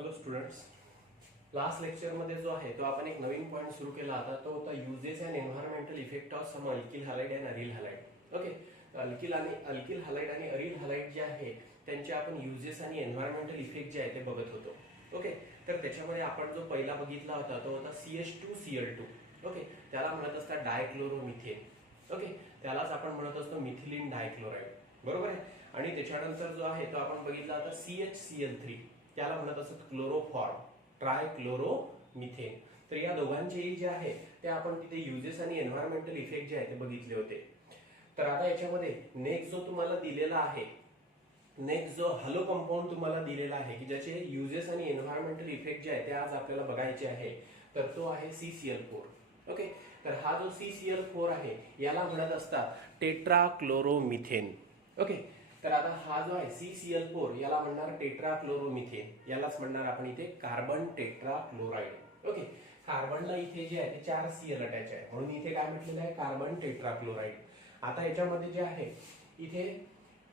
Hello students, last लेक्चरमध्ये जो आहे तो आपण एक नवीन पॉईंट सुरू केला होता. तो होता uses and environmental effect of some alkyl halide and aryl halide. Okay, alkyl halide आणि अरिल हॅलाइड जे आहे त्यांचे आपण युजेस आणि एन्व्हायरमेंटल इफेक्ट जे आहे ते बघत होतो. ओके, तर त्याच्यामध्ये आपण जो पहिला बघितला होता तो होता CH2Cl2. ओके, त्याला म्हणत असतात डायक्लोरोमिथेन. ओके, त्यालाच आपण म्हणत असतो मिथिलीन डायक्लोराइड. बरोबर आहे. आणि त्याच्यानंतर जो आहे तो आपण बघितला होता CHCl3, त्याला म्हणत असत क्लोरोफॉर्म, ट्रायक्लोरोमिथेन. तर या दोघांचेही जे आहे ते आपण तिथे युजेस आणि एन्व्हायरमेंटल इफेक्ट जे आहे ते बघितले होते. तर आता याच्यामध्ये नेक्स्ट जो तुम्हाला दिलेला आहे, नेक्स्ट जो हॅलो कंपाऊंड तुम्हाला दिलेला आहे की ज्याचे युजेस आणि एन्व्हायरमेंटल इफेक्ट जे आहे ते आज आपल्याला बघायचे आहे, तर तो आहे CCl4. ओके, तर हा जो CCl4 आहे याला म्हणत असतात टेट्राक्लोरोमिथेन. ओके, तर आता हा जो आहे CCl4 याला म्हणणार टेट्राक्लोरोमिथेन, यालाच म्हणणार आपण इथे कार्बन टेट्राक्लोराइड. ओके, कार्बनला इथे जे आहे ते 4 Cl अटॅच आहे म्हणून इथे काय म्हटलेलं आहे, कार्बन टेट्राक्लोराइड. आता याच्यामध्ये जे आहे इथे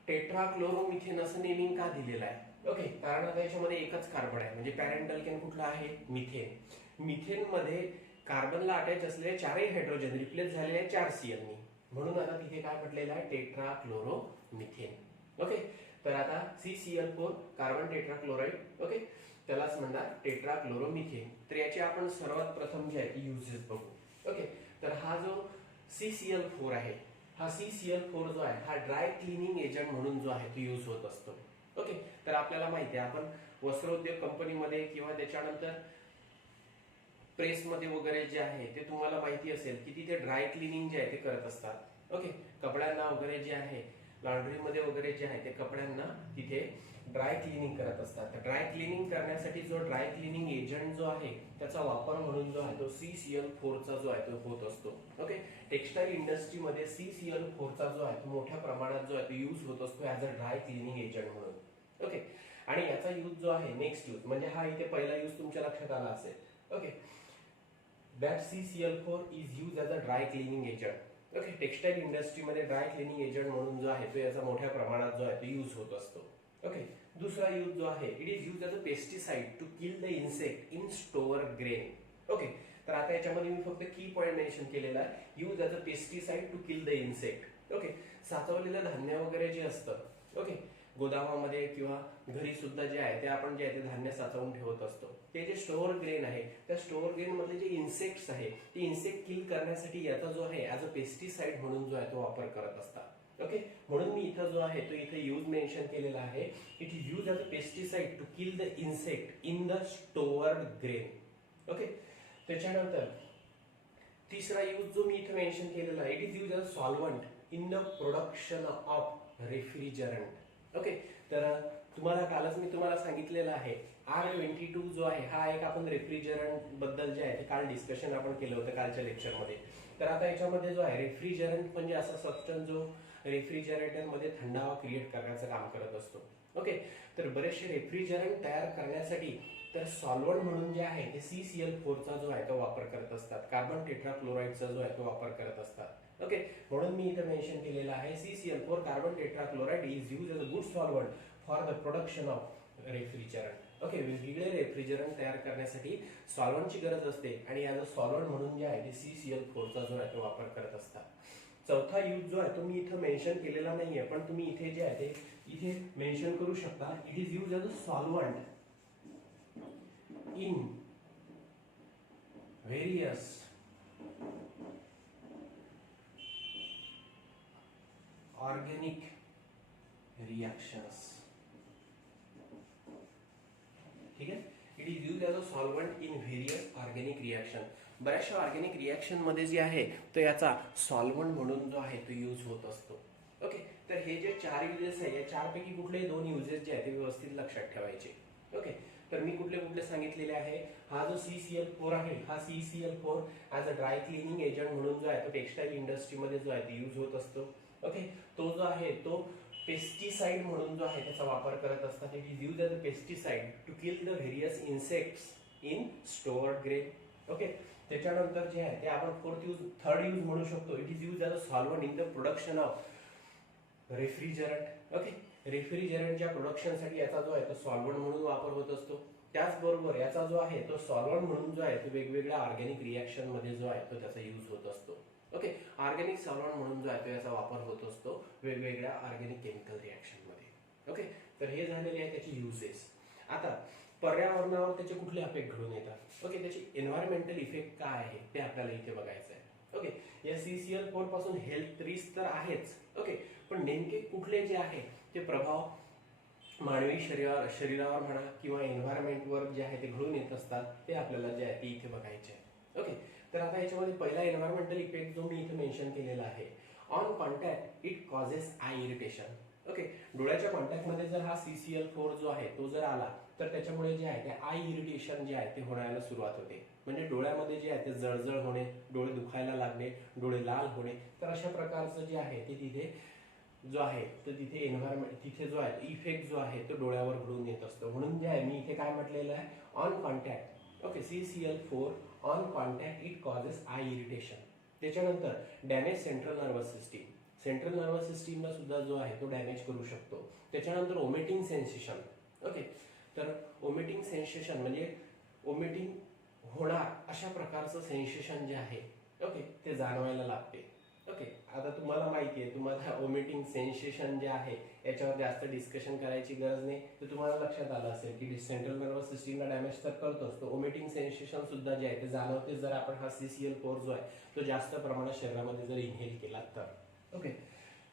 टेट्राक्लोरोमिथेन असं नेमिंग का दिलेलं आहे? ओके, कारण आता याच्यामध्ये एकच कार्बन आहे म्हणजे पॅरेंट अल्केन कुठला आहे, मिथेन. मिथेन मध्ये कार्बनला अटॅच असलेले चारही हायड्रोजन रिप्लेस झालेले आहे 4 Cl नी, म्हणून आता तिथे काय म्हटलेलं आहे, टेट्राक्लोरोमिथेन. ओके, तर आता CCl4 कार्बन टेट्राक्लोराइड. ओके, त्यालाच म्हणणार टेट्राक्लोरोमिथेन. तर याचे आपण सर्वात प्रथम जे आहे युजेस बघू. ओके, तर हा जो CCl4 आहे, हा CCl4 जो आहे हा ड्राय क्लिनिंग एजंट म्हणून जो आहे तो यूज होत असतो. ओके, तर आपल्याला माहिती आहे आपण वस्त्रोद्योग कंपनीमध्ये किंवा त्याच्यानंतर प्रेसमध्ये वगैरे जे आहे ते तुम्हाला माहिती असेल की तिथे ड्राय क्लिनिंग जे आहे ते करत असतात. ओके, कपड्यांना वगैरे जे आहे लॉन्ड्रीमध्ये वगैरे जे आहे ते कपड्यांना तिथे ड्राय क्लिनिंग करत असतात. तर ड्राय क्लिनिंग करण्यासाठी जो ड्राय क्लिनिंग एजंट जो आहे त्याचा वापर म्हणून जो आहे तो CCl4 चा जो आहे तो होत असतो. ओके, टेक्सटाईल इंडस्ट्रीमध्ये CCl4 चा जो आहे तो मोठ्या प्रमाणात जो आहे तो यूज होत असतो as a dry cleaning agent म्हणून. ओके, आणि याचा यूज जो आहे नेक्स्ट यूज म्हणजे हा इथे पहिला यूज तुमच्या लक्षात आला असेल. Okay, that CCl4 is used as a dry cleaning agent. Okay, textile इंडस्ट्रीमध्ये ड्राय क्लिनिंग एजंट म्हणून जो आहे तो याचा मोठ्या प्रमाणात जो आहे तो यूज होत असतो. ओके, दुसरा यूज जो आहे it is use as a pesticide to kill the insect in store grain. Okay, तर आता याच्यामध्ये मी फक्त की पॉइंट मेन्शन केलेला आहे, use as a pesticide to kill the insect. Okay, साचवलेलं धान्य वगैरे जे असतं, ओके, गोदामामध्ये किंवा घरी सुद्धा जे आहे ते आपण जे आहे ते धान्य साचवून ठेवत असतो. ते जे स्टोअर ग्रेन आहे त्या स्टोअर ग्रेन मधले जे इन्सेक्ट्स आहे ते इन्सेक्ट किल करण्यासाठी याचा जो आहे ऍज अ पेस्टिसाइड म्हणून जो आहे तो वापर करत असतात. ओके, म्हणून मी इथं जो आहे तो इथे यूज मेन्शन केलेला आहे, it is use as a pesticide to kill the insect in the stored grain. Okay, त्याच्यानंतर तिसरा यूज जो मी इथे मेन्शन केलेला आहे, it is use as a solvent in the production of refrigerant. Okay, तर तुम्हाला कालच मी तुम्हाला सांगितलेलं आहे R22 जो आहे हा एक आपण रेफ्रिजरंट बद्दल जे आहे ते काल डिस्कशन आपण केलं होतं कालच्या लेक्चरमध्ये. तर आता याच्यामध्ये जो आहे रेफ्रिजरंट म्हणजे असा सबस्टन्स जो रेफ्रिजरेटर मध्ये थंडावा क्रिएट करण्याचं काम करत असतो. ओके, तर बरेचसे रेफ्रिजरंट तयार करण्यासाठी तर सॉल्वंट म्हणून जे आहे ते CCl4 चा जो आहे तो वापर करत असतात, कार्बन टेट्राक्लोराइडचा जो आहे तो वापर करत असतात. ओके, म्हणून मी इथे मेन्शन केलेलं आहे CCl4 carbon tetrachloride is use as a good solvent for the production of refrigerant. Okay, वेगवेगळे रेफ्रिजरंट तयार करण्यासाठी सॉल्वंटची गरज असते आणि ॲज अ सॉल्वंट म्हणून जे आहे ते CCl4 चा जो आहे तो वापर करत असतात. चौथा यूज जो आहे तो मी इथं मेन्शन केलेला नाहीये, पण तुम्ही इथे जे आहे ते इथे मेन्शन करू शकता. It is use as a solvent in various organic reactions. ठीक आहे, it is use as a solvent in various organic reaction. बऱ्याचशा ऑर्गॅनिक रिएक्शन मध्ये जे आहे तो याचा सॉल्वंट म्हणून जो आहे तो यूज होत असतो. ओके, तर हे जे 4 युजेस आहे या 4 पैकी कुठले 2 युजेस जे आहेत ते व्यवस्थित लक्षात ठेवायचे. ओके, तर मी कुठले कुठले सांगितलेले आहे, हा जो CCl4 आहे हा CCl4 as a dry cleaning agent म्हणून जो आहे तो टेक्सटाईल इंडस्ट्रीमध्ये जो आहे तो यूज होत असतो. ओके, तो जो आहे तो पेस्टिसाइड म्हणून जो आहे त्याचा वापर करत असतात. It is use as a pesticide to kill the various insects in stored grain. Okay, त्याच्यानंतर जे आहे ते आपण थर्ड यूज म्हणू शकतो, it is use as a solvent in the production of refrigerant. Okay, रेफ्रिजरंटच्या प्रोडक्शनसाठी याचा जो आहे तो सॉल्वंट म्हणून वापर होत असतो. त्याचबरोबर याचा जो आहे तो सॉल्व्हंट म्हणून जो आहे तो वेगवेगळ्या ऑर्गॅनिक रिएक्शन मध्ये जो आहे तो त्याचा यूज होत असतो. ओके, ऑर्गॅनिक सॉल्व्हंट म्हणून जो आहे तो याचा वापर होत असतो वेगवेगळ्या ऑर्गॅनिक केमिकल रिएक्शन मध्ये. ओके, तर हे झालेले आहे त्याचे युजेस. आता पर्यावरणावर त्याचे कुठले इफेक्ट घडून येतात. ओके, त्याची एन्व्हायरमेंटल इफेक्ट काय आहे ते आपल्याला इथे बघायचं आहे. ओके, या CCl4 पासून हेल्थ रिस्क तर आहेच. ओके, पण नेमके कुठले जे आहे ते प्रभाव मानवी शरीरावर म्हणा किंवा एन्व्हायरमेंटवर जे आहे ते घडून येत असतात ते आपल्याला जे आहे ते इथे बघायचे आहे. ओके, तर आता याच्यामध्ये पहिला एन्व्हायरमेंटल इफेक्ट जो मी इथे मेन्शन केलेला आहे, on contact it causes eye irritation. Okay, डोळ्याच्या कॉन्टॅक्टमध्ये जर हा CCl4 जो आहे तो जर आला तर त्याच्यामुळे जे आहे ते आय इरिटेशन जे आहे ते होण्याला सुरुवात होते. म्हणजे डोळ्यामध्ये जे आहे ते जळजळ होणे, डोळे दुखायला लागणे, डोळे लाल होणे, तर अशा प्रकारचं जे आहे ते तिथे जो आहे तर तिथे एन्व्हायरमेंट तिथे जो आहे इफेक्ट जो आहे तो डोळ्यावर घडून येत असतो. म्हणून जे आहे मी इथे काय म्हटलेलं आहे, on contact. Okay, CCl4 on contact it causes eye irritation. त्याच्यानंतर damage central nervous system. Central nervous सिस्टीमला सुद्धा जो आहे तो डॅमेज करू शकतो. त्याच्यानंतर ओमिटिंग सेन्सेशन. ओके, तर ओमिटिंग सेन्सेशन म्हणजे ओमिटिंग होणार अशा प्रकारचं सेन्सेशन जे आहे ओके ते जाणवायला लागते. ओके, आता तुम्हाला माहिती आहे, तुम्हाला ओमिटिंग सेन्सेशन जे आहे याच्यावर जास्त डिस्कशन करायची गरज नाही. तर तुम्हाला लक्षात आलं असेल की सेंट्रल नर्वस सिस्टीमला डॅमेज तर करतोच, तो ओमिटिंग सेन्सेशन सुद्धा जे आहे ते जाणवते जर आपण हा CCl4 जो आहे तो जास्त प्रमाणात शरीरामध्ये जर इनहेल केला तर. ओके,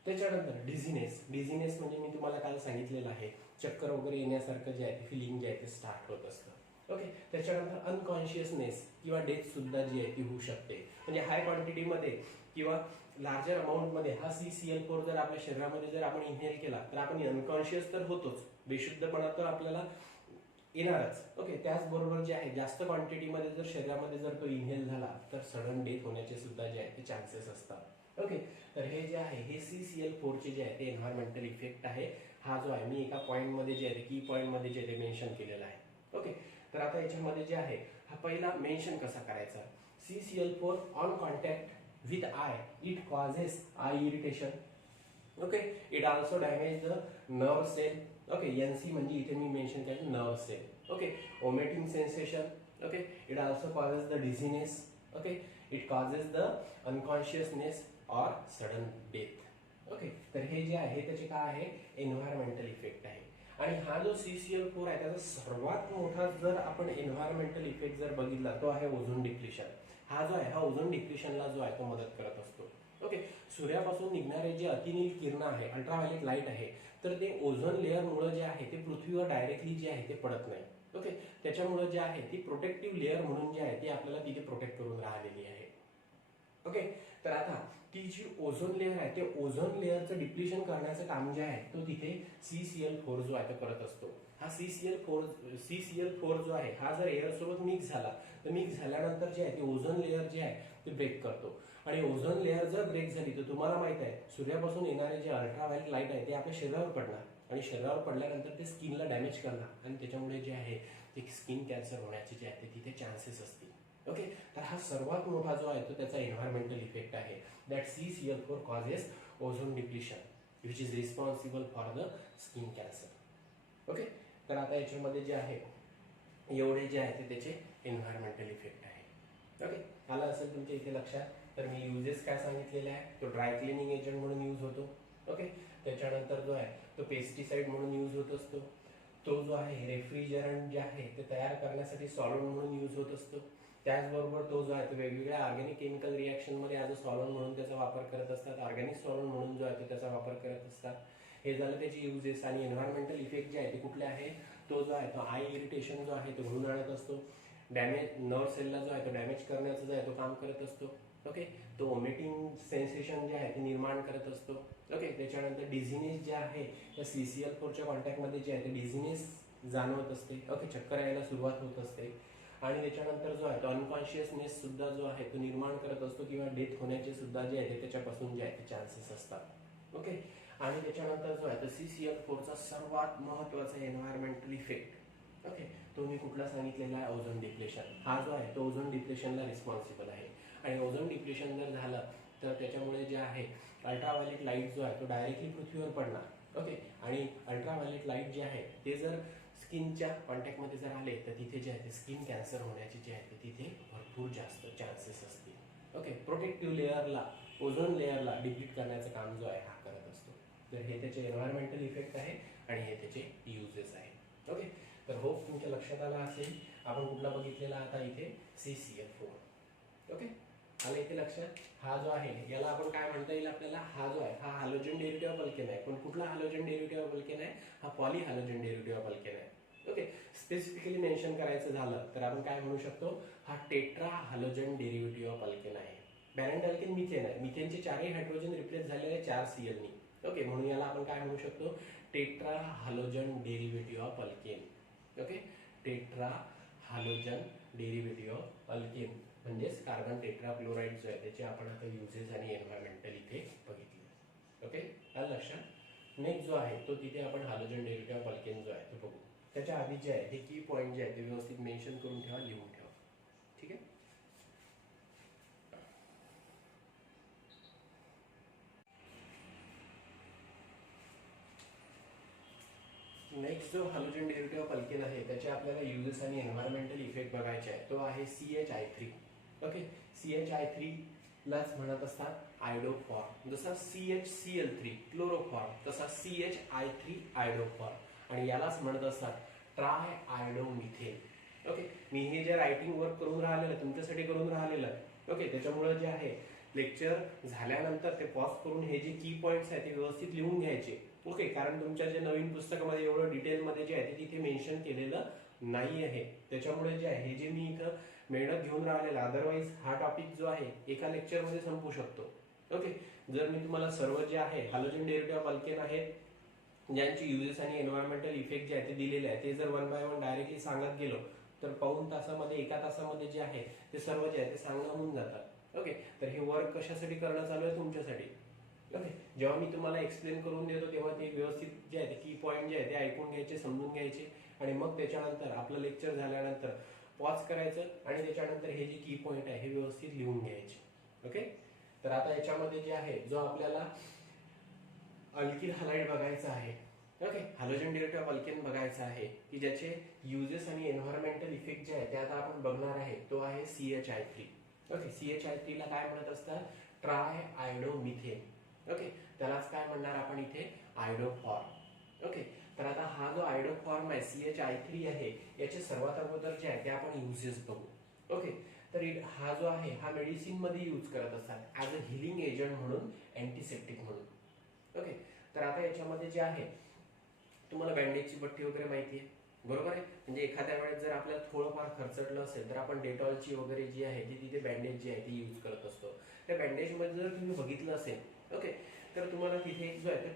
त्याच्यानंतर डिझिनेस म्हणजे मी तुम्हाला काल सांगितलेलं आहे, चक्कर वगैरे येण्यासारखं जे आहे फिलिंग जे आहे ते स्टार्ट होत असतं. ओके, त्याच्यानंतर अनकॉन्शियसनेस किंवा डेथ सुद्धा जी आहे ती होऊ शकते. म्हणजे हाय क्वांटिटीमध्ये किंवा लार्जर अमाऊंटमध्ये हा CCl4 जर आपल्या शरीरामध्ये जर आपण इनहेल केला तर आपण अनकॉन्शियस तर होतोच, बेशुद्धपणा तर आपल्याला येणारच. ओके, त्याचबरोबर जे आहे जास्त क्वांटिटीमध्ये जर शरीरामध्ये जर तो इनहेल झाला तर सडन डेथ होण्याचे सुद्धा जे आहे ते चान्सेस असतात. ओके, तर हे जे आहे हे CCl4 चे जे आहे ते एन्व्हायरमेंटल इफेक्ट आहे. हा जो आहे मी एका पॉईंटमध्ये जे आहे की पॉईंटमध्ये जे आहे मेन्शन केलेला आहे. ओके, तर आता याच्यामध्ये जे आहे हा पहिला मेन्शन कसा करायचा, CCl4 on contact with eye it causes eye irritation. Okay, it also damage the nerve cell. Okay, NC म्हणजे इथे मी मेन्शन केलं nerve cell. Okay, omitting sensation. Okay, it also causes the dizziness. Okay, it causes the unconsciousness or sudden death. Okay, तर हे जे आहे त्याचे काय आहे एन्व्हायरमेंटल इफेक्ट आहे. आणि हा जो CCl4 आहे त्याचा सर्वात मोठा जर आपण एन्व्हायरमेंटल इफेक्ट जर बघितला तो आहे ओझोन डिप्लिशन. हा जो आहे हा ओझोन डिप्लिशनला जो आहे तो मदत करत असतो. ओके, सूर्यापासून निघणारे जे अतिनील किरण आहे, अल्ट्राव्हायलेट लाईट आहे, तर ते ओझोन लेअरमुळे जे आहे ते पृथ्वीवर डायरेक्टली जे आहे ते पडत नाही. ओके, त्याच्यामुळे जे आहे ती प्रोटेक्टिव्ह लेअर म्हणून जे आहे ती आपल्याला तिथे प्रोटेक्ट करून राहिलेली आहे. ओके, तर आता ती जी ओझोन लेअर आहे ते ओझोन लेअरचं डिप्लिशन करण्याचं काम जे आहे तो तिथे CCl4 जो आहे तो करत असतो. हा CCl4 जो आहे हा जर एअर सोबत मिक्स झाला तर मिक्स झाल्यानंतर जे आहे ते ओझोन लेअर जे आहे ते ब्रेक करतो. आणि ओझोन लेअर जर ब्रेक झाली तर तुम्हाला माहित आहे सूर्यापासून येणारे जे अल्ट्राव्हायलेट लाईट आहे ते आपल्या शरीरावर पडणार आणि शरीरावर पडल्यानंतर ते स्किनला डॅमेज करणार आणि त्याच्यामुळे जे आहे ते स्किन कॅन्सर होण्याचे जे आहे ते तिथे चान्सेस असतील. ओके, तर हा सर्वात मोठा जो आहे तो त्याचा एन्व्हायरमेंटल इफेक्ट आहे, that CCl4 causes ozone depletion which is responsible for the skin cancer. Okay, तर आता याच्यामध्ये जे आहे एवढे जे आहे ते त्याचे एन्व्हायरमेंटल इफेक्ट आहे. ओके, आलं असेल तुमच्या इथे लक्षात. तर मी युजेस काय सांगितलेले आहे, तो ड्राय क्लिनिंग एजंट म्हणून यूज होतो. ओके, त्याच्यानंतर जो आहे तो पेस्टिसाइड म्हणून यूज होत असतो. तो जो आहे रेफ्रिजरंट जे आहे ते तयार करण्यासाठी सॉल्व्हंट म्हणून यूज होत असतो. त्याचबरोबर तो जो आहे तो वेगवेगळ्या ऑर्गॅनिक केमिकल रिएक्शनमध्ये ॲज अ सॉल्व्हंट म्हणून त्याचा वापर करत असतात. ऑर्गॅनिक सॉल्व्हंट म्हणून जो आहे तो त्याचा वापर करत असतात. हे झालं त्याचे युजेस. आणि एन्व्हायरमेंटल इफेक्ट जे आहे ते कुठले आहे, तो जो आहे तो आय इरिटेशन जो आहे तो घडून आणत असतो. डॅमेज नर्व सेलला जो आहे तो डॅमेज करण्याचं जो आहे तो काम करत असतो. ओके, तो ओमिटिंग सेन्सेशन जे आहे ते निर्माण करत असतो. ओके, त्याच्यानंतर डिझिनेस जे आहे त्या CCl4च्या कॉन्टॅक्टमध्ये जे आहे ते डिझिनेस जाणवत असते. ओके, चक्कर यायला सुरुवात होत असते. आणि त्याच्यानंतर जो आहे तो अनकॉन्शियसनेस सुद्धा जो आहे तो निर्माण करत असतो किंवा डेथ होण्याचे सुद्धा जे आहे त्याच्यापासून जे आहे ते चान्सेस असतात. ओके, आणि त्याच्यानंतर जो आहे तो CCl4चा सर्वात महत्त्वाचा एन्व्हायरमेंटल इफेक्ट ओके तो मी कुठला सांगितलेला आहे, ओझोन डिप्लेशन. हा जो आहे तो ओझोन डिप्लेशनला रिस्पॉन्सिबल आहे. आणि ओझोन डिप्लेशन जर झालं तर त्याच्यामुळे जे आहे अल्ट्राव्हायलेट लाईट जो आहे तो डायरेक्टली पृथ्वीवर पडणार. ओके, आणि अल्ट्राव्हायलेट लाईट जे आहे ते जर स्किनच्या कॉन्टॅक्टमध्ये जर आले तर तिथे जे आहे ते स्किन कॅन्सर होण्याचे जे आहे ते तिथे भरपूर जास्त चान्सेस असतील. ओके, प्रोटेक्टिव्ह लेअरला, ओझोन लेअरला डिप्लीट करण्याचं काम जो आहे हा करत असतो. तर हे त्याचे एन्व्हायरमेंटल इफेक्ट आहे आणि हे त्याचे युजेस आहे. ओके, तर होप तुमच्या लक्षात आला असेल. आपण कुठला बघितलेला आता इथे CCl4. ओके, आलं इथे लक्षात. हा जो आहे याला आपण काय म्हणता येईल आपल्याला, हा जो आहे हा हॅलोजन डेरिव्हेटिव्ह ऑफ अल्केन आहे. पण कुठला हॅलोजन डेरिव्हेटिव्ह ऑफ अल्केन आहे, हा poly halogen derivative of alkane आहे. ओके, स्पेसिफिकली मेन्शन करायचं झालं तर आपण काय म्हणू शकतो, हा tetra halogen derivative of alkane आहे. बॅरंट अल्केन मिथेन आहे. मिथेनचे 4ही हायड्रोजन रिप्लेस झालेले 4 Cl नी. ओके, म्हणून याला आपण काय म्हणू शकतो, tetra halogen derivative of alkane. Okay, tetra halogen derivative of alkane म्हणजेच कार्बन टेट्राक्लोराइड जो आहे त्याचे आपण आता युजेस आणि एन्व्हायरमेंटल इथे बघितले. ओके, आलं लक्षात. नेक्स्ट जो आहे तो तिथे आपण हॅलोजन डेरिव्हेटिव्ह ऑफ अल्केन जो आहे तो बघू. त्याच्या आधी जे आहे हे की पॉईंट जे आहे ते व्यवस्थित मेन्शन करून ठेवा, लिहून ठेवा. ठीक आहे. नेक्स्ट जो हॅलोजन डेरिव्हेटिव्ह ऑफ अल्केन आहे त्याचे आपल्याला युजेस आणि एन्व्हायरमेंटल इफेक्ट बघायचे आहे. तो आहे CHI3. ओके, CHI3 लाच म्हणत असतात आयडोफॉर्म. जसा CHCl3 क्लोरोफॉर्म तसा CHI3 आयडोफॉर्म आणि यालाच म्हणत असतात ट्राय आयडोमिथेन. ओके, मी हे जे रायटिंग वर्क करून राहिलेलं तुमच्यासाठी करून राहिलेलं. ओके, त्याच्यामुळे जे आहे लेक्चर झाल्यानंतर ते पॉज करून हे जे की पॉईंट्स आहेत ते व्यवस्थित लिहून घ्यायचे. ओके, कारण तुमच्या जे नवीन पुस्तकामध्ये एवढं डिटेलमध्ये जे आहे ते तिथे मेन्शन केलेलं नाही आहे. त्याच्यामुळे जे आहे हे जे मी इथं मेहनत घेऊन राहिलेला, अदरवाईज हा टॉपिक जो आहे एका लेक्चरमध्ये संपू शकतो. ओके, जर मी तुम्हाला सर्व जे आहे हॅलोजन डेरिव्हेटिव्ह ऑफ अल्केन आहेत ज्यांचे युजेस आणि एन्व्हायरमेंटल इफेक्ट जे आहे ते दिलेले आहे ते जर 1 बाय 1 डायरेक्टली सांगत गेलो तर पाऊण तासामध्ये, एका तासामध्ये जे आहे ते सर्व जे आहे ते सांगणं होऊन जातात. ओके, तर हे वर्क कशासाठी करणं चालू आहे तुमच्यासाठी. ओके, जेव्हा मी तुम्हाला एक्सप्लेन करून देतो तेव्हा ते व्यवस्थित जे आहे ते की पॉईंट जे आहे ते ऐकून घ्यायचे, समजून घ्यायचे आणि मग त्याच्यानंतर आपलं लेक्चर झाल्यानंतर पॉज करायचं आणि त्याच्यानंतर हे जे की पॉईंट आहे हे व्यवस्थित लिहून घ्यायचे. ओके, तर आता याच्यामध्ये जे आहे जो आपल्याला अल्किल हलाइड बघायचा आहे. Okay, halogen derivative of alkane बघायचा आहे की ज्याचे युजेस आणि एन्व्हायरमेंटल इफेक्ट जे आहे ते आता आपण बघणार आहे. तो आहे CHI3. ओके, CHI3 ला काय म्हणत असतात, ट्राय आयडोमिथेन. ओके, त्यालाच काय म्हणणार आपण इथे, आयडोफॉर्म. ओके, तर आता हा जो आयडोफॉर्म आहे CHI3 आहे याचे सर्वात अगोदर जे आहे ते आपण युजेस बघू. ओके, तर हा जो आहे हा मेडिसिन मध्ये यूज करत असतात ऍज अ हिलिंग एजंट म्हणून, अँटीसेप्टिक म्हणून. ओके, तर आता याच्यामध्ये जे आहे तुम्हाला बँडेजची पट्टी वगैरे माहिती आहे, बरोबर आहे. म्हणजे एखाद्या वेळेस जर आपल्याला थोडंफार खर्चटलं असेल तर आपण डेटॉलची वगैरे जी आहे ती तिथे बँडेज जी आहे ती यूज करत असतो. त्या बँडेजमध्ये जर तुम्ही बघितलं असेल, ओके, तर तुम्हाला तिथे जो आहे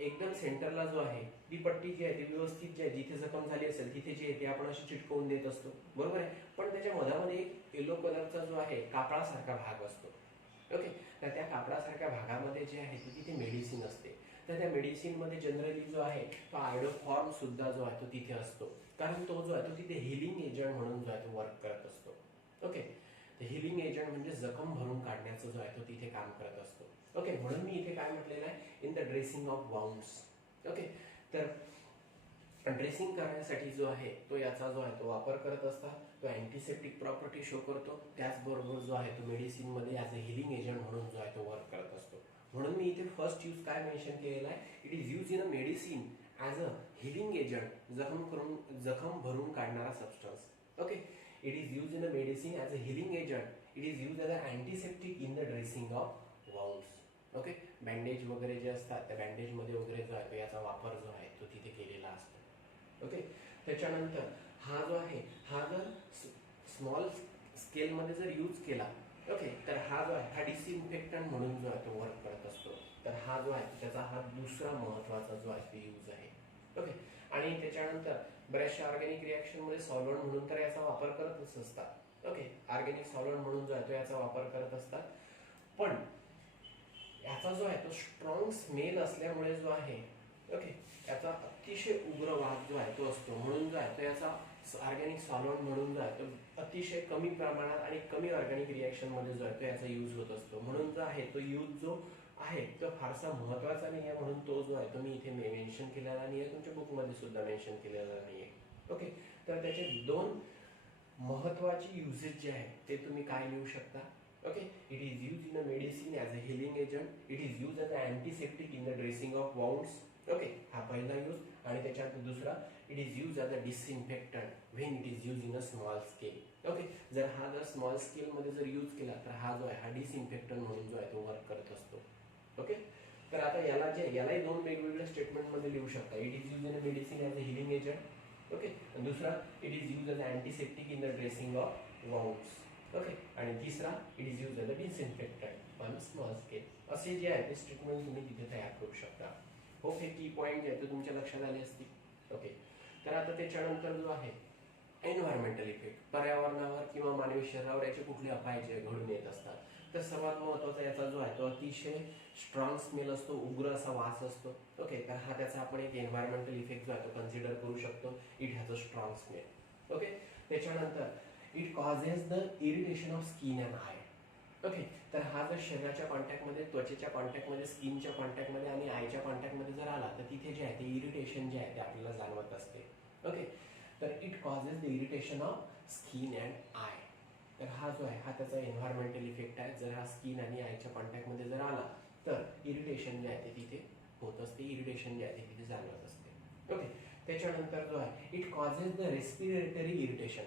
एकदम सेंटरला जो आहे ती पट्टी जी आहे ती व्यवस्थित जी आहे जिथे जखम झाली असेल तिथे जी आहे ते आपण अशी चिटकवून देत असतो, बरोबर आहे. पण त्याच्या मधामध्ये एक येलो कलरचा जो आहे कापडासारखा भाग असतो. ओके, तर त्या कापडासारख्या भागामध्ये जे आहे तिथे मेडिसिन असते. तर त्या मेडिसिन मध्ये जनरली जो आहे तो आयडोफॉर्म सुद्धा जो आहे तो तिथे असतो, कारण तो जो आहे तो तिथे हिलिंग एजंट म्हणून जो आहे तो वर्क करत असतो. ओके, हिलिंग एजंट म्हणजे जखम भरून काढण्याचं जो आहे तो तिथे काम करत असतो. ओके, म्हणून मी इथे काय म्हटलेलं आहे, in the dressing of wounds. Okay, तर ड्रेसिंग करण्यासाठी जो आहे तो याचा जो आहे तो वापर करत असतात. तो अँटीसेप्टिक प्रॉपर्टी शो करतो, त्याचबरोबर जो आहे तो मेडिसिन मध्ये ऍज अ हिलिंग एजंट म्हणून जो आहे तो वर्क करत असतो. म्हणून मी इथे फर्स्ट यूज काय मेन्शन केलेला आहे, it is use in a medicine as a healing agent, जखम भरून काढणारा substance. Okay, it is use in a medicine as a healing agent, it is use as a antiseptic in the dressing of wounds. Okay, bandage वगैरे जे असतात त्या bandage मध्ये वगैरे जो आहे तो याचा वापर जो आहे तो तिथे केलेला असतो. ओके, त्याच्यानंतर हा जो आहे हा जर स्मॉल स्केल मध्ये जर यूज केला, ओके, तर हा जो आहे हा डिसइन्फेक्टंट म्हणून जो आहे तो वर्क करत असतो. तर हा जो आहे त्याचा हा दुसरा महत्वाचा जो आहे तो यूज आहे. ओके, आणि त्याच्यानंतर बऱ्याचशा ऑर्गॅनिक रिएक्शन मध्ये सॉल्व्हंट म्हणून तर याचा वापर करतच असतात. ओके, ऑर्गॅनिक सॉल्व्हंट म्हणून जो आहे तो याचा वापर करत असतात. पण याचा जो आहे तो स्ट्रॉंग स्मेल असल्यामुळे जो आहे, ओके, याचा अतिशय उग्र वास जो आहे तो असतो. म्हणून जो आहे तो याचा ऑर्गॅनिक सॉल्व्हंट म्हणून जो आहे तो अतिशय कमी प्रमाणात आणि कमी ऑर्गॅनिक रिएक्शन मध्ये जो आहे तो याचा यूज होत असतो. म्हणून जो आहे तो यूज जो आहे तो फारसा महत्वाचा नाही आहे, म्हणून तो जो आहे तो मी इथे मेन्शन केलेला नाही आहे, तुमच्या बुकमध्ये सुद्धा मेन्शन केलेला नाही आहे. ओके, तर त्याचे दोन महत्वाची युजेस जे आहे ते तुम्ही काय लिहू शकता. Okay, it is use in a medicine as a healing agent, it is use as a antiseptic in the dressing of wounds. Okay, हा पहिला यूज. आणि त्याच्यानंतर दुसरा, it is use as a disinfectant when it is use in a small scale. Okay, हा जर small स्केलमध्ये जर use केला तर हा जो आहे हा डिसइन्फेक्टंट म्हणून जो आहे तो वर्क करत असतो. ओके, तर आता यालाही दोन वेगवेगळ्या स्टेटमेंटमध्ये लिहू शकता. It is use in a medicine as a healing agent. Okay, आणि दुसरा, it is use as a antiseptic in the dressing of wounds. Okay, आणि तिसरा, it is use as a disinfectant on small scale. असे जे आहे ते statement तुम्ही तिथे तयार करू शकता. होप हे की पॉईंट जे आहे ते तुमच्या लक्षात आले असतील. ओके, तर आता त्याच्यानंतर जो आहे एन्व्हायरमेंटल इफेक्ट, पर्यावरणावर किंवा मानवी शरीरावर याचे कुठले अपाय जे घडून येत असतात. तर सर्वात महत्त्वाचा याचा जो आहे तो अतिशय स्ट्रॉंग स्मेल असतो, उग्र असा वास असतो. ओके, तर हा त्याचा आपण एक एन्व्हायरमेंटल इफेक्ट जो आहे तो कन्सिडर करू शकतो. It has a strong smell. Okay, त्याच्यानंतर it causes the irritation of skin and eye. Okay, तर हा जर शरीराच्या कॉन्टॅक्टमध्ये, त्वचेच्या कॉन्टॅक्टमध्ये, स्किनच्या कॉन्टॅक्टमध्ये आणि आयच्या कॉन्टॅक्टमध्ये जर आला तर तिथे जे आहे ते इरिटेशन जे आहे ते आपल्याला जाणवत असते. ओके, तर it causes the irritation of skin and I. तर हा जो आहे हा त्याचा एन्व्हायरमेंटल इफेक्ट आहे. जर हा स्किन आणि आयच्या कॉन्टॅक्टमध्ये जर आला तर इरिटेशन जे आहे ते तिथे होत असते, इरिटेशन जे आहे ते तिथे जाणवत असते. ओके, त्याच्यानंतर जो आहे it causes the respiratory irritation.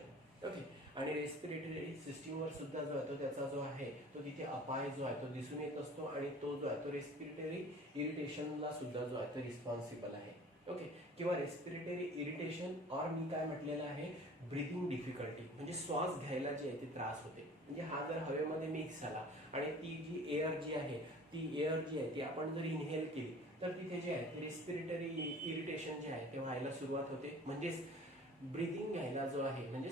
Okay, आणि रेस्पिरेटरी सिस्टीमवर सुद्धा जो आहे तो त्याचा जो आहे तो तिथे अपाय जो आहे तो दिसून येत असतो, आणि तो जो आहे तो रेस्पिरेटरी इरिटेशनला सुद्धा जो आहे तो रिस्पॉन्सिबल आहे. ओके, किंवा रेस्पिरेटरी इरिटेशन और मी काय म्हटलेलं आहे, ब्रीथिंग डिफिकल्टी, म्हणजे श्वास घ्यायला जे आहे ते त्रास होते. म्हणजे हा जर हवेमध्ये मिक्स झाला आणि ती जी एअर जी आहे ती एअर जी आहे ती आपण जर इनहेल केली तर तिथे जे आहे ते रेस्पिरेटरी इरिटेशन जे आहे ते व्हायला सुरुवात होते. म्हणजेच ब्रीथिंग घ्यायला जो आहे, म्हणजे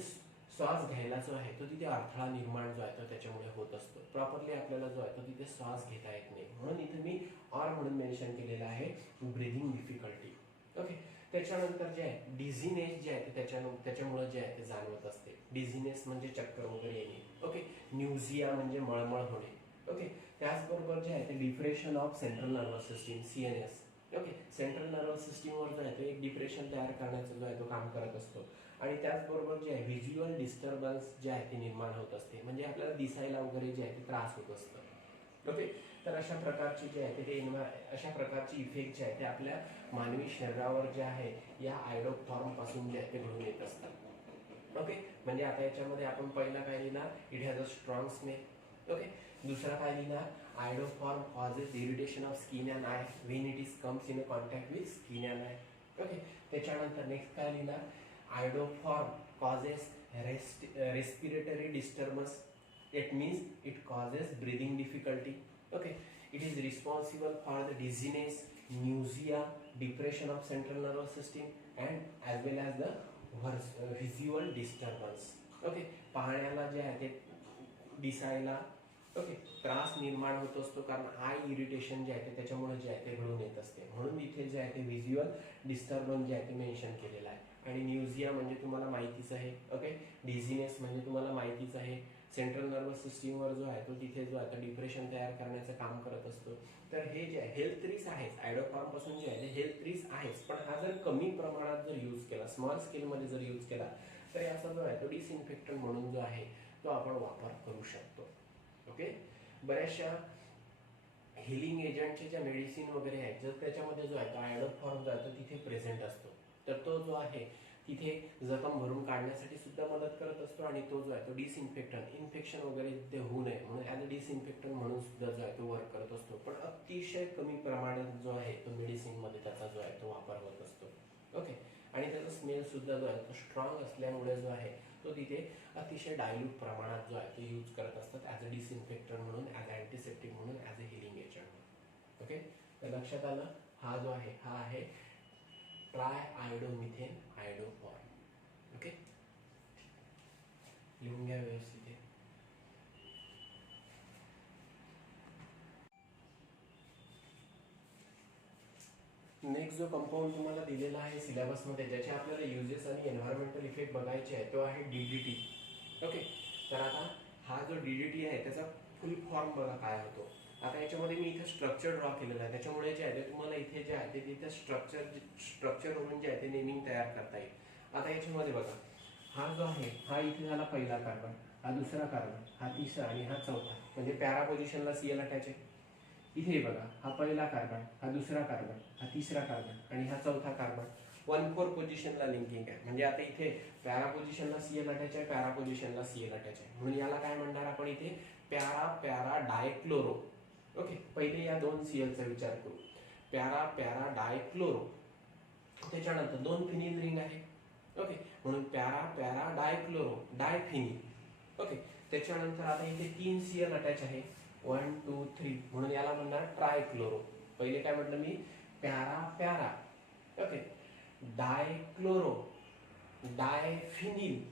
श्वास घ्यायला जो आहे तो तिथे अडथळा निर्माण जो आहे तो त्याच्यामुळे होत असतो. प्रॉपरली आपल्याला जो आहे तो तिथे श्वास घेता येत नाही, म्हणून इथे मी ऑर म्हणून मेन्शन केलेलं आहे ब्रीथिंग डिफिकल्टी. ओके, त्याच्यानंतर जे आहे डिझिनेस जे आहे ते त्याच्यामुळे जे आहे ते जाणवत असते. डिझिनेस म्हणजे चक्कर वगैरे येणे. ओके, न्यूझिया म्हणजे मळमळ होणे. ओके, त्याचबरोबर जे आहे ते depression of central nervous system, CNS. Okay, central nervous सिस्टीमवर जो आहे तो एक डिप्रेशन तयार करण्याचा जो आहे तो काम करत असतो. आणि त्याचबरोबर जे आहे व्हिज्युअल डिस्टर्बन्स जे आहे ते निर्माण होत असते, म्हणजे आपल्याला दिसायला वगैरे जे आहे ते त्रास होत असतं. ओके, तर अशा प्रकारची जे आहे ते अशा प्रकारची इफेक्ट जे आहे ते आपल्या मानवी शरीरावर जे आहे या आयडोफॉर्म पासून जे आहे ते घडून येत असतात. ओके, म्हणजे आता याच्यामध्ये आपण पहिला काय लिहिला, it has a strong smell. Okay, दुसरा काय लिहिला, iodoform causes irritation of skin and eye when it is comes in a contact with skin and eye. Okay, त्याच्यानंतर नेक्स्ट काय लिहिला, iodoform causes respiratory disturbance. It means it causes breathing difficulty. Okay, it is responsible for the dizziness, nausea, depression of central nervous system, and as well as the visual disturbance. Okay, पाहण्याला जे आहे ते दिसायला okay त्रास निर्माण होत असतो, कारण I irritation जे आहे ते त्याच्यामुळे जे आहे ते घडून येत असते. म्हणून इथे जे आहे ते व्हिज्युअल डिस्टर्बन्स जे आहे ते मेन्शन केलेलं आहे. आणि न्यूझिया म्हणजे तुम्हाला माहितीच आहे. ओके, डिझिनेस म्हणजे तुम्हाला माहितीच आहे. सेंट्रल नर्वस सिस्टीमवर जो आहे तो तिथे जो आहे तो डिप्रेशन तयार करण्याचं काम करत असतो. तर हे जे आहे हेल्थ रिस्क आहेच, आयडोफॉर्म पासून जे आहे ते हेल्थ रिस्क आहेच, पण हा जर कमी प्रमाणात जर यूज केला, स्मॉल स्केलमध्ये जर यूज केला तर याचा जो आहे तो डिसइन्फेक्टंट म्हणून जो आहे तो आपण वापर करू शकतो. ओके, बऱ्याचशा हिलिंग एजंटचे ज्या मेडिसिन वगैरे आहेत जर त्याच्यामध्ये जो आहे तो आयडोफॉर्म जो आहे तो तिथे प्रेझेंट असतो, तर तो जो आहे तिथे जखम भरून काढण्यासाठी सुद्धा मदत करत असतो. आणि तो जो आहे तो डिसइन्फेक्टंट, इन्फेक्शन वगैरे ते होऊ नये म्हणून ॲज अ डिसइन्फेक्टंट म्हणून सुद्धा जो आहे तो वर्क करत असतो. पण अतिशय कमी प्रमाणात जो आहे तो मेडिसिनमध्ये त्याचा जो आहे तो वापर होत असतो. ओके, आणि त्याचा स्मेल सुद्धा जो आहे तो स्ट्रॉंग असल्यामुळे जो आहे तो तिथे अतिशय डायल्यूट प्रमाणात जो आहे तो यूज करत असतात ॲज अ डिसइन्फेक्टंट म्हणून, ॲज अ अँटीसेप्टिक म्हणून, as a healing agent. Okay, तर लक्षात आलं. हा जो आहे हा आहे ट्राय आयोडोमिथेन आयोडोफॉर्म. ओके, लिहून घ्या व्यवस्थित. नेक्स्ट जो कंपाऊंड तुम्हाला दिलेला आहे सिलेबसमध्ये ज्याचे आपल्याला युजेस आणि एन्व्हायरमेंटल इफेक्ट बघायचे आहे तो आहे DDT. ओके, तर आता हा जो DDT आहे त्याचा फुल फॉर्म बघा काय होतो. आता याच्यामध्ये मी इथे स्ट्रक्चर ड्रॉ केलेलं आहे, त्याच्यामुळे जे आहे ते तुम्हाला इथे जे आहे ते तिथे स्ट्रक्चरवरून जे आहे ते नेमिंग तयार करता येईल. आता याच्यामध्ये बघा, हा जो आहे हा इथे झाला पहिला कार्बन, हा दुसरा कार्बन, हा तिसरा आणि हा चौथा, म्हणजे पॅरा पोझिशनला सीएल अटॅच आहे. इथे बघा, हा पहिला कार्बन, हा दुसरा कार्बन, हा तिसरा कार्बन आणि हा चौथा कार्बन 1,4 पोझिशनला लिंकिंग आहे. म्हणजे आता इथे पॅरा पोझिशनला सीएल अटॅच आहे, पॅरा पोझिशनला सीएल अटॅच आहे, म्हणून याला काय म्हणणार आपण इथे पॅरा पॅरा डायक्लोरो. ओके, पहिले या दोन सीएलचा विचार करू. पॅरा पॅरा डायक्लोरो, त्याच्यानंतर दोन फिनिल रिंग आहे. ओके, म्हणून पॅरा पॅरा डायक्लोरो डायफिनिल. ओके, त्याच्यानंतर आता इथे 3 सीएल अटॅच आहे, 1 2 3, म्हणून याला म्हणणार ट्रायक्लोरो. पहिले काय म्हटलं मी, पॅरा पॅरा, ओके, डायक्लोरो डायफिनिल.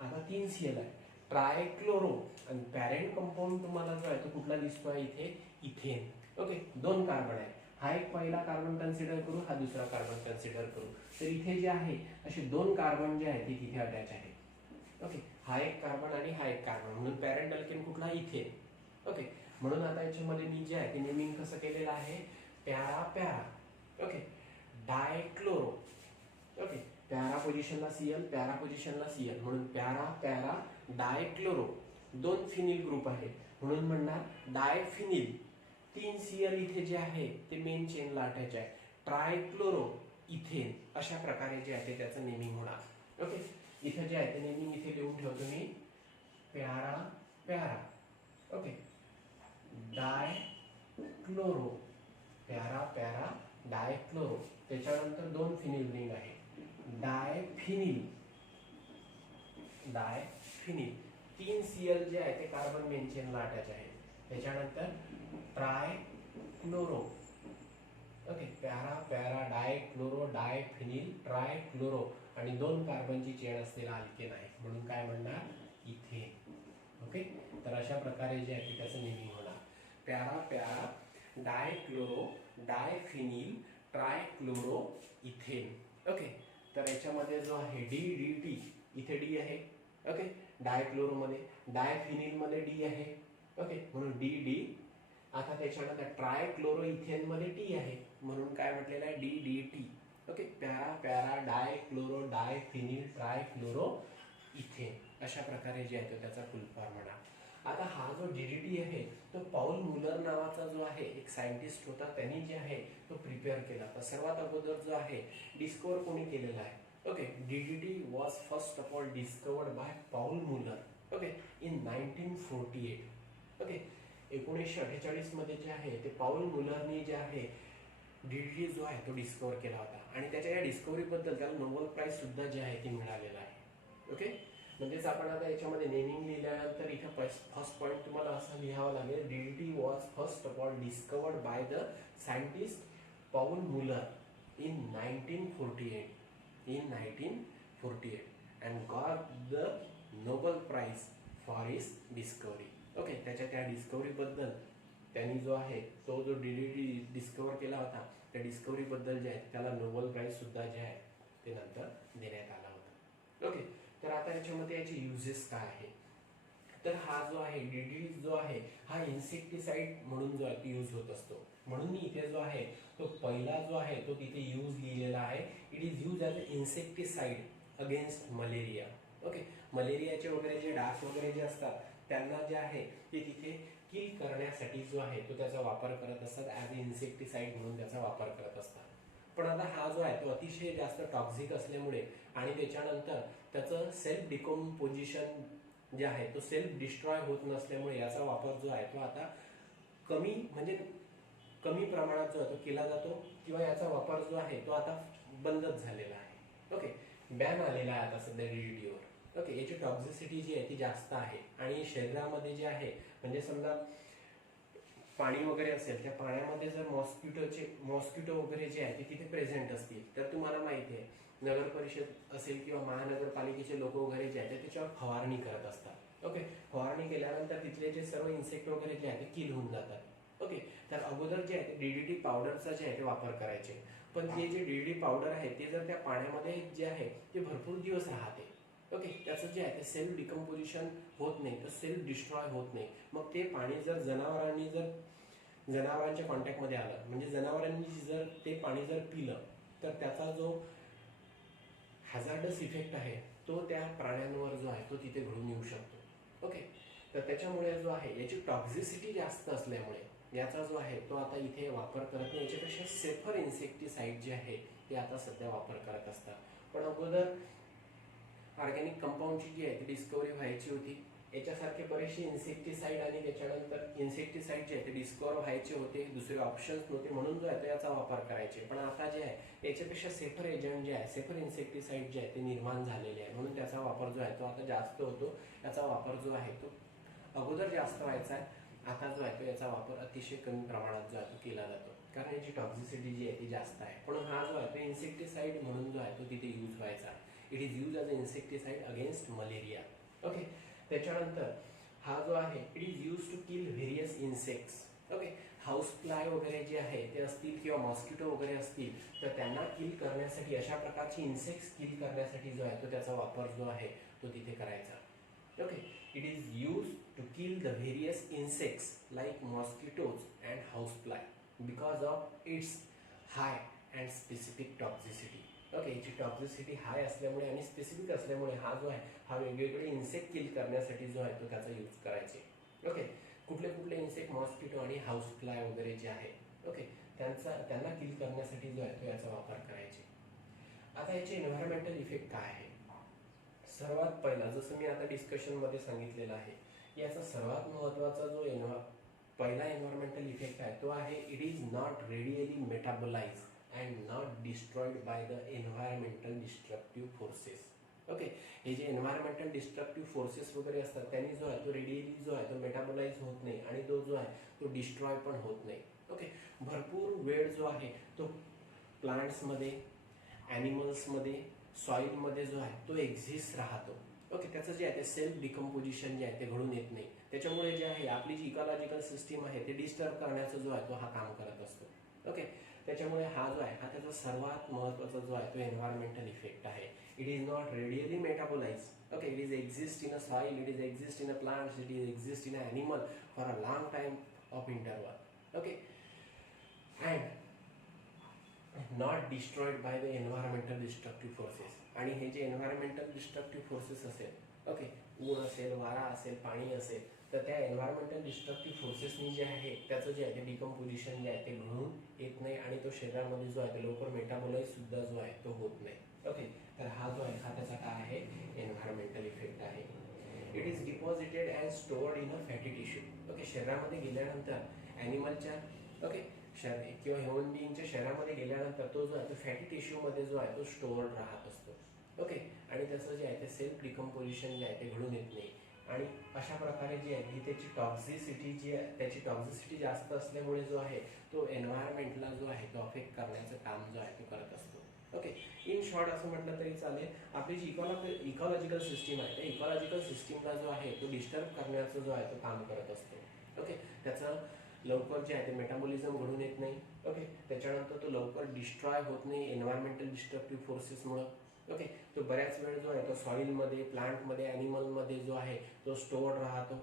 आता 3 सीएल आहे, ट्रायक्लोरो, आणि पॅरेंट कंपाऊंड तुम्हाला जो आहे तो कुठला दिसतोय इथे, इथेन. ओके, 2 कार्बन आहे, हा एक पहिला कार्बन कन्सिडर करू, हा दुसरा कार्बन कन्सिडर करू. तर इथे जे आहे असे 2 कार्बन जे आहेत ते तिथे अटॅच आहे. ओके, हा एक कार्बन आणि हा एक कार्बन, म्हणून पॅरेंट अल्केन कुठला, इथेन. ओके, म्हणून आता याच्यामध्ये मी जे आहे ते नेमिंग कसं केलेलं आहे, para para, okay, डायक्लोरो. Okay, para पोझिशनला सीएल, पॅरा पोझिशनला सीएल, म्हणून पॅरा पॅरा डायक्लोरो. 2 फिनिल ग्रुप आहे, म्हणून म्हणणार डायफिनिल. 3 सीएल इथे जे आहे ते मेन चेनला अटॅच आहे, ट्रायक्लोरो इथेन. अशा प्रकारे जे आहे ते त्याचं नेमिंग होणार. ओके, इथे जे आहे ते नेमिंग इथे लिहून ठेवतो मी, para para, okay, dichloro, para para dichloro. त्याच्यानंतर 2 फिनिल रिंग आहे, डायफिनिल डायफिनिल. 3 सीएल जे आहे ते कार्बन मेन चेनला अटॅच आहे. त्याच्यानंतर ट्रायक्लोरो, okay, para para dichloro diphenyl ट्रायक्लोरो, आणि 2 कार्बनची चेन असलेला अल्केन आहे, म्हणून काय म्हणणार, इथेन. ओके, तर अशा प्रकारे जे आहे ते त्याचं नेमिंग होणार, para para dichloro diphenyl trichloro ethane. Okay, तर याच्यामध्ये जो आहे डी डी टी, इथे डी आहे. ओके, डायक्लोरो मध्ये, डायफिनिल मध्ये डी आहे. ओके, म्हणून डी डी. आता त्याच्यानंतर ट्रायक्लोरो इथेन मध्ये टी आहे, म्हणून काय म्हटलेलं आहे, D D T. Okay, para para dichloro diphenyl trichloro ethane. अशा प्रकारे जे आहे तो त्याचा फुल फॉर्म म्हणा. आता हा जो डीडीटी आहे तो पॉल मुलर नावाचा जो आहे एक सायंटिस्ट होता, त्यांनी जे आहे तो प्रिपेअर केला. तर सर्वात अगोदर जो आहे डिस्कवर कोणी केलेला आहे, okay, DDT was first of all discovered by Paul Mueller, okay, in 1948. Okay, 1948 मध्ये जे आहे ते पॉल मुलरनी जे आहे डीडीटी जो आहे तो डिस्कवर केला होता, आणि त्याच्या या डिस्कवरी बद्दल त्याला नोबेल प्राइज सुद्धा जे आहे ते मिळालेलं आहे. ओके, म्हणजेच आपण आता याच्यामध्ये नेमिंग लिहिल्यानंतर इथे फर्स्ट पॉईंट तुम्हाला असं लिहावं लागेल, DDT was first of all discovered by the scientist Paul Muller in 1948 and got the Nobel prize for his discovery. Okay, त्याच्या त्या डिस्कवरी बद्दल त्यांनी जो आहे तो जो डीडीटी डिस्कवर केला होता त्या डिस्कवरी बद्दल जे आहे त्याला नोबेल प्राइज सुद्धा जे आहे ते नंतर देण्यात आला होता. ओके, तर आता याच्यामध्ये याचे युजेस काय आहे, तर हा जो आहे डीडीटी जो आहे हा इन्सेक्टिसाइड म्हणून जो आहे यूज होत असतो, म्हणून मी इथे जो आहे तो पहिला जो आहे तो तिथे यूज लिहिलेला आहे, it is use as a insecticide against malaria. Okay, मलेरियाचे वगैरे जे डास वगैरे जे असतात त्यांना जे आहे ते तिथे किल करण्यासाठी जो आहे तो त्याचा वापर करत असतात, ॲज अ इन्सेक्टिसाइड म्हणून त्याचा वापर करत असतात. पण आता हा जो आहे तो अतिशय जास्त टॉक्झिक असल्यामुळे आणि त्याच्यानंतर त्याचं सेल्फ डिकम्पोजिशन जे आहे तो सेल्फ डिस्ट्रॉय होत नसल्यामुळे याचा वापर जो आहे तो आता कमी प्रमाणात जो आहे तो केला जातो, किंवा याचा वापर जो आहे तो आता बंदच झालेला आहे. ओके, बॅन आलेला आहे आता सध्या डीडीटीवर. ओके, याची टॉक्झिसिटी जी आहे ती जास्त आहे, आणि शरीरामध्ये जे आहे म्हणजे समजा पाणी वगैरे असेल, त्या पाण्यामध्ये जर मॉस्किटो वगैरे जे आहे ते तिथे प्रेझेंट असतील, तर तुम्हाला माहिती आहे नगर परिषद असेल किंवा महानगरपालिकेचे लोक वगैरे जे आहेत ते त्याच्यावर फवारणी करत असतात. ओके, फवारणी केल्यानंतर तिथले जे सर्व इन्सेक्ट वगैरे जे आहे ते किल होऊन जातात. ओके, तर अगोदर जे आहे ते डीडीटी पावडरचा जे आहे ते वापर करायचे, पण ते जे डीडीटी पावडर आहे ते जर त्या पाण्यामध्ये जे आहे ते भरपूर दिवस राहते. ओके, त्याचं जे आहे ते सेल्फ डिकम्पोजिशन होत नाही, तर सेल्फ डिस्ट्रॉय होत नाही. मग ते पाणी जर जनावरांनी जर जनावरांच्या कॉन्टॅक्टमध्ये आलं म्हणजे जनावरांनी जर ते पाणी जर पिलं तर त्याचा जो हॅझार्डस इफेक्ट आहे तो त्या प्राण्यांवर जो आहे तो तिथे घडून येऊ शकतो. ओके, तर त्याच्यामुळे जो आहे याची टॉक्झिसिटी जास्त असल्यामुळे याचा जो आहे तो आता इथे वापर करत नाही. याच्यापेक्षा सेफर इन्सेक्टिसाइड जे आहे ते आता सध्या वापर करत असतात. पण अगोदर ऑर्गॅनिक कंपाऊंडची जी आहे ती डिस्कवरी व्हायची होती. याच्यासारखे बरेचसे इन्सेक्टिसाइड आणि त्याच्यानंतर इन्सेक्टिसाइड जे आहे ते डिस्कवर व्हायचे होते, दुसरे ऑप्शन्स नव्हते म्हणून जो आहे तो याचा वापर करायचे. पण आता जे आहे याच्यापेक्षा सेफर एजंट जे आहे, सेफर इन्सेक्टिसाइड जे आहे ते निर्माण झालेले आहे म्हणून त्याचा वापर जो आहे तो आता जास्त होतो. याचा वापर जो आहे तो अगोदर जास्त व्हायचा आहे, आता जो आहे तो याचा वापर अतिशय कमी प्रमाणात जो आहे तो केला जातो कारण याची टॉक्झिसिटी जी आहे ती जास्त आहे. पण हा जो आहे तो इन्सेक्टिसाइड म्हणून जो आहे तो तिथे यूज व्हायचा. It is use as a insecticide against malaria. Okay, त्याच्यानंतर हा जो आहे it is use to kill various insects. Okay, house fly वगैरे जे आहे ते असतील किंवा मॉस्किटो वगैरे असतील तर त्यांना किल करण्यासाठी, अशा प्रकारचे इन्सेक्ट्स किल करण्यासाठी जो आहे तो त्याचा वापर जो आहे तो तिथे करायचा. Okay, it is use to kill the various insects like mosquitoes and house fly because of its high and specific toxicity. Okay, याची टॉक्झिसिटी हाय असल्यामुळे आणि स्पेसिफिक असल्यामुळे हा जो आहे हा वेगवेगळे इन्सेक्ट किल करण्यासाठी जो आहे तो त्याचा यूज करायचे. ओके, कुठले कुठले इन्सेक्ट मॉस्किटो आणि हाऊस फ्लाय वगैरे जे आहे ओके त्यांना किल करण्यासाठी जो आहे तो याचा वापर करायचे. आता याचे एन्व्हायरमेंटल इफेक्ट काय आहे? सर्वात पहिला जसं मी आता डिस्कशनमध्ये सांगितलेलं आहे, याचा सर्वात महत्त्वाचा जो पहिला एन्व्हायरमेंटल इफेक्ट आहे तो आहे it is not readily metabolise and not destroyed by the environmental destructive forces. Okay, हे जे एन्व्हायरमेंटल डिस्ट्रक्टिव्ह फोर्सेस वगैरे असतात त्यांनी जो आहे तो रेडियली जो आहे तो मेटाबोलाइज होत नाही आणि तो जो आहे तो डिस्ट्रॉय पण होत नाही. ओके, भरपूर वेळ जो आहे तो प्लांट्समध्ये, ॲनिमल्समध्ये, सॉईलमध्ये जो आहे तो एक्झिस्ट राहतो. ओके, त्याचं जे आहे ते सेल्फ डिकम्पोजिशन जे आहे ते घडून येत नाही. त्याच्यामुळे जे आहे आपली जी इकॉलॉजिकल सिस्टीम आहे ते डिस्टर्ब करण्याचा जो आहे तो हा काम करत असतो. ओके, त्याच्यामुळे हा जो आहे हा त्याचा सर्वात महत्त्वाचा जो आहे तो एन्व्हायरमेंटल इफेक्ट आहे. It is not readily metabolise. Okay, it is exist in a soil, it is exist in a plants, it is exist in a animal for a long time of interval. Okay, and not destroyed by the environmental destructive forces. आणि हे जे environmental destructive forces असेल, okay, ऊन असेल, वारा असेल, पाणी असेल, तर त्या एन्व्हायरमेंटल डिस्ट्रक्टिव्ह फोर्सेसनी जे आहे त्याचं जे आहे ते डिकम्पोजिशन जे आहे ते घडून येत नाही आणि तो शरीरामध्ये जो आहे ते लवकर मेटाबोलाइज सुद्धा जो आहे तो होत नाही. ओके, तर हा जो आहे हा त्याचा काय आहे एन्व्हायरमेंटल इफेक्ट आहे. It is deposited and stored in a fatty tissue. Okay, शरीरामध्ये गेल्यानंतर ॲनिमलच्या ओके शरीर किंवा ह्युमन बिईंगच्या शरीरामध्ये गेल्यानंतर तो जो आहे तो फॅटी टिश्यूमध्ये जो आहे तो स्टोअर्ड राहत असतो. ओके, आणि त्याचं जे आहे ते सेल्फ डिकम्पोजिशन जे आहे ते घडून येत नाही आणि अशा प्रकारे जी आहे ही त्याची टॉक्झिसिटी जी आहे त्याची टॉक्झिसिटी जास्त असल्यामुळे जो आहे तो एन्व्हायरमेंटला जो आहे तो अफेक्ट करण्याचं काम जो आहे तो करत असतो. ओके, इन शॉर्ट असं म्हटलं तरी चालेल, आपली जी इकॉलॉजिकल सिस्टीम आहे त्या इकॉलॉजिकल सिस्टीमला जो आहे तो डिस्टर्ब करण्याचं जो आहे तो काम करत असतो. ओके, त्याचं लवकर जे आहे ते मेटाबॉलिझम घडून येत नाही. ओके, त्याच्यानंतर तो लवकर डिस्ट्रॉय होत नाही एन्व्हायरमेंटल डिस्ट्रक्टिव्ह फोर्सेसमुळं. ओके, तो बऱ्याच वेळ जो आहे तो सॉईलमध्ये, प्लांटमध्ये, ॲनिमलमध्ये जो आहे तो स्टोअर्ड राहतो.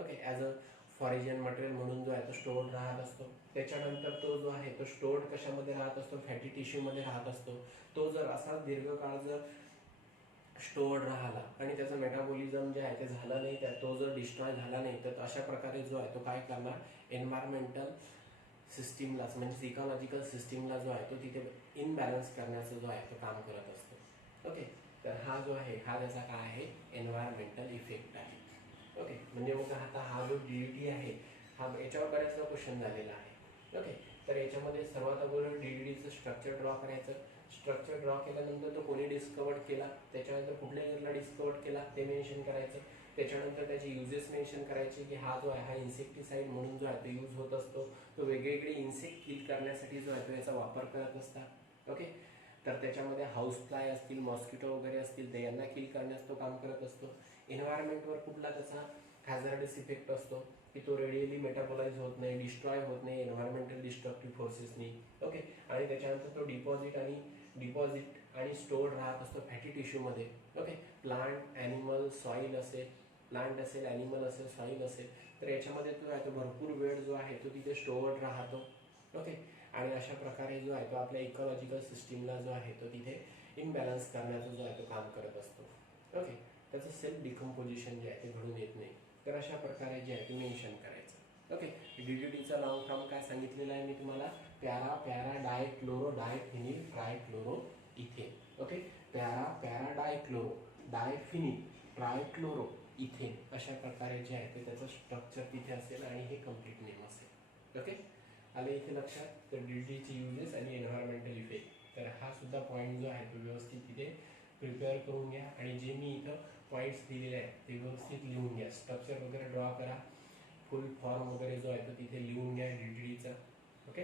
ओके, ॲज अ फॉरेजन मटेरियल म्हणून जो आहे तो स्टोअर्ड राहत असतो. त्याच्यानंतर तो जो आहे तो स्टोअर्ड कशामध्ये राहत असतो? फॅटी टिश्यूमध्ये राहत असतो. तो जर असा दीर्घकाळ जर स्टोअर्ड राहिला आणि त्याचं मेटाबॉलिझम जे आहे ते झालं नाही, तो जर डिस्ट्रॉय झाला नाही तर अशा प्रकारे जो आहे तो काय करणार एन्व्हायरमेंटल सिस्टीमलाच म्हणजे इकॉलॉजिकल सिस्टीमला जो आहे तो तिथे इनबॅलन्स करण्याचं जो आहे तो काम करत असतो. ओके, तर हा जो आहे हा त्याचा काय आहे एन्व्हायरमेंटल इफेक्ट आहे. ओके, म्हणजे मग आता हा जो DDT आहे हा याच्यावर बऱ्याचदा क्वेश्चन झालेला आहे. ओके, तर याच्यामध्ये सर्वात अगोदर DDTचं स्ट्रक्चर ड्रॉ करायचं. स्ट्रक्चर ड्रॉ केल्यानंतर तो कोणी डिस्कवर्ड केला, त्याच्यानंतर कुठल्या इयरला डिस्कवर्ड केला ते मेन्शन करायचं. त्याच्यानंतर त्याचे युजेस मेन्शन करायचे की हा जो आहे हा इन्सेक्टिसाइड म्हणून जो आहे तो यूज होत असतो. तो वेगवेगळे इन्सेक्ट किल करण्यासाठी जो आहे तो याचा वापर करत असतात. ओके, तर त्याच्यामध्ये हाऊस फ्लाय असतील, मॉस्किटो वगैरे असतील तर यांना किल करण्यास तो काम करत असतो. एन्व्हायरमेंटवर कुठला त्याचा हॅझार्डस इफेक्ट असतो की तो रेडियली मेटाबोलाइज होत नाही, डिस्ट्रॉय होत नाही एन्व्हायरमेंटल डिस्ट्रक्टिव्ह फोर्सेसनी. ओके, आणि त्याच्यानंतर तो डिपॉझिट आणि स्टोअर्ड राहत असतो फॅटी टिश्यूमध्ये. ओके, प्लांट, ॲनिमल, सॉईल असेल, प्लांट असेल, ॲनिमल असेल, सॉईल असेल तर याच्यामध्ये जो आहे तो भरपूर वेळ जो आहे तो तिथे स्टोअर्ड राहतो. ओके, आणि अशा प्रकारे जो आहे तो आपल्या इकॉलॉजिकल सिस्टीमला जो आहे तो तिथे इनबॅलन्स करण्याचा जो आहे तो काम करत असतो. ओके, त्याचं सेल्फ डिकम्पोजिशन जे आहे ते घडून येत नाही. तर अशा प्रकारे जे आहे ते मेन्शन करायचं. ओके, DDTचा लॉंग फॉर्म काय सांगितलेला आहे मी तुम्हाला, para para dichloro diphenyl trichloro ethane. Okay, para dichloro diphenyl trichloro ethane अशा प्रकारे जे आहे ते त्याचं स्ट्रक्चर तिथे असेल आणि हे कम्प्लीट नेम असेल. ओके, आले इथे लक्षात. तर DDTचे युजेस आणि एन्व्हायरमेंटल इफेक्ट, तर हा सुद्धा पॉईंट जो आहे तो व्यवस्थित तिथे प्रिपेअर करून घ्या आणि जे मी इथं पॉईंट्स दिलेले आहेत ते व्यवस्थित लिहून घ्या. स्ट्रक्चर वगैरे ड्रॉ करा, फुल फॉर्म वगैरे जो आहे तो तिथे लिहून घ्या DDTचा. ओके.